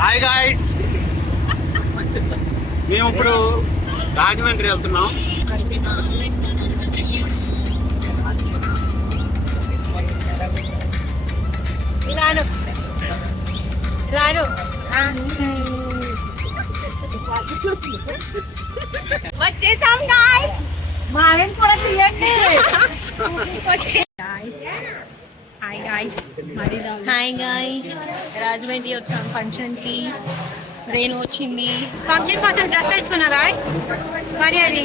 Hi guys, మేము ఇప్పుడు రాజమండ్రి వెళ్తున్నాం. వచ్చేసాం గాయ్స్. మావేం కూడా తీయండి. హాయ్ గాయ్స్, రాజమండ్రి వచ్చాం ఫంక్షన్ కి. రేణు వచ్చింది ఫంక్షన్ కోసం డ్రెస్ తెచ్చుకున్నా గాయ్స్. మరి అది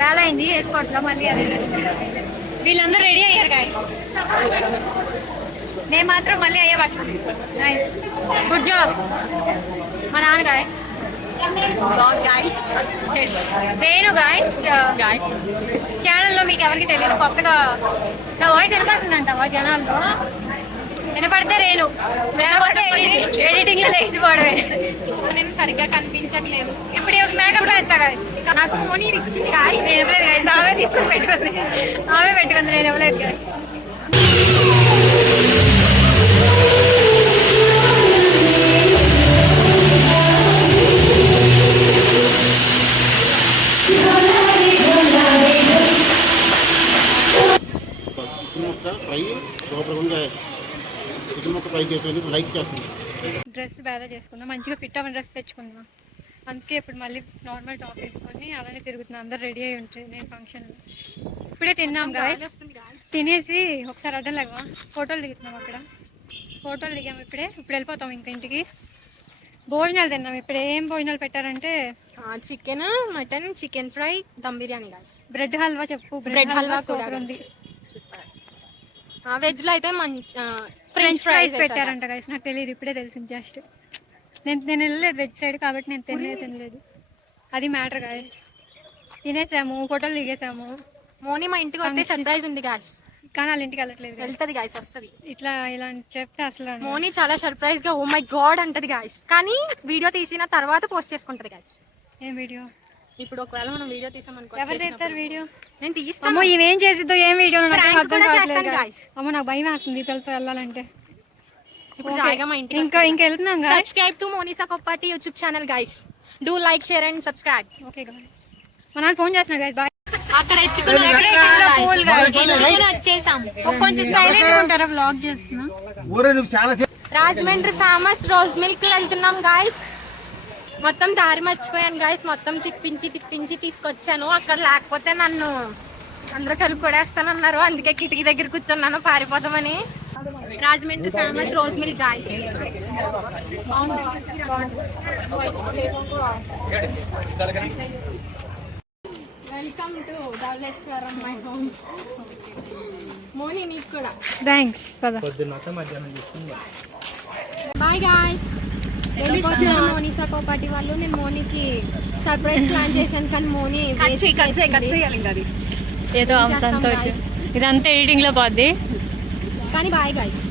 వేల అయింది వేసుకోవట్లా. మళ్ళీ అది వీళ్ళందరూ రెడీ అయ్యారు గాయ్స్. నేను మాత్రం మళ్ళీ అయ్యే పట్టుకున్నాను. నైస్, గుడ్ జాబ్ మా నాన్న గాయ్స్. రేణు గాయ్స్ ఛానల్లో మీకు ఎవరికి తెలియదు, కొత్తగా నా వాయిస్ వినపడుతుందంట జనాల్లో. వినపడితే రేణు, లేకపోతే ఎడిటింగ్ లో లేచిపోవడమే. నేను సరిగ్గా కనిపించట్లేదు. ఇప్పుడు మేకప్ వేస్తా గాయ్స్. నాకు ఫోన్ ఇచ్చింది గాయ్స్, నేను ఇవ్వలేదు గాయ్స్. ఆమె తీసుకుని పెట్టుకుంది, ఆమె పెట్టుకుంది, నేను ఇవ్వలేదు గాయ్స్. డ్రెస్ బాగా చేసుకుందాం, మంచిగా ఫిట్ అవ్వని డ్రెస్ తెచ్చుకుందాం. అందుకే ఇప్పుడు మళ్ళీ నార్మల్ టాప్ వేసుకొని అలానే తిరుగుతున్నాం. అందరు రెడీ అయ్యి ఉంటారు. నేను ఫంక్షన్ ఇప్పుడే తిన్నాం గాయ్స్. తినేసి ఒకసారి అడ్డం లేవా ఫోటోలు దిగుతున్నాం. అక్కడ ఫోటోలు దిగాము. ఇప్పుడు వెళ్ళిపోతాం ఇంకా ఇంటికి. భోజనాలు తిన్నాం. ఇప్పుడు ఏం భోజనాలు పెట్టారంటే chicken, mutton, chicken fry, dum biryani guys. Bread halwa చెప్పు. బ్రెడ్ హల్వా కూడా ఉంది. వెజ్ లో అయితే మంచి ఫ్రెంచ్ ఫ్రైస్ పెట్టారంట గాయ్స్. నాకు తెలియదు, ఇప్పుడే తెలిసింది జస్ట్. నేను వెళ్ళలేదు వెజ్ సైడ్ కాబట్టి నేను తినలేదు. అది మ్యాటర్ గాయ్స్. తినేసాము, ఫోటోలు దిగేసాము. మోని మా ఇంటికి వస్తే సర్ప్రైజ్ ఉంది గాయ్స్. కానీ వాళ్ళ ఇంటికి వెళ్ళట్లేదు. వెళ్తుంది గాయ్స్, వస్తుంది. ఇలా చెప్తే అసలు మోని చాలా సర్ప్రైజ్ గా ఓ మై గాడ్ అంటది గాయ్స్. కానీ వీడియో తీసిన తర్వాత పోస్ట్ చేసుకుంటది గాయ్స్. ఏం వీడియో? ఇప్పుడు ఒకవేళ మనం వీడియో తీసామనుకో, ఎవరు తీస్తారు వీడియో? నేను తీస్తాను. అమ్మో ఇవేం చేసిద్దో, ఏం వీడియో అమ్మో నాకు భయం వేస్తుంది పిల్లలతో వెళ్ళాలంటే. ఇప్పుడు జాయిగా మా ఇంటికి ఇంకా వెళ్తున్నాం. Subscribe to Monisa Koppati YouTube channel guys. Do like, share and subscribe. Okay guys, మా నాన్న ఫోన్ చేస్తున్నాడు గాయ్స్. బాయ్. అక్కడ వచ్చేసాము. కొంచెం సైలెంట్ గా ఉంటారా, వ్లాగ్ చేస్తున్నా. రాజమండ్రి ఫేమస్ రోజ్ మిల్క్ వెళ్తున్నాం గాయ్స్. మొత్తం దారి మర్చిపోయాను గాయ్స్. మొత్తం తిప్పించి తీసుకొచ్చాను. అక్కడ లేకపోతే నన్ను అందరూ కలిపి కొడేస్తానన్నారు. అందుకే కిటికీ దగ్గర కూర్చున్నాను పారిపోదామని. Rajahmundry famous rose milk guys. Welcome to Dhavaleswaram my home. Moni నీకు కూడా thanks. Bye guys. Monisa Koppati వాళ్ళు. నేను మోనికి సర్ప్రైజ్ ప్లాన్ చేశాను కానీ మోని ఏదో అంశంతో ఇదంతా ఎడిటింగ్ లో పోద్ది. కానీ బాయ్ గాయ్స్.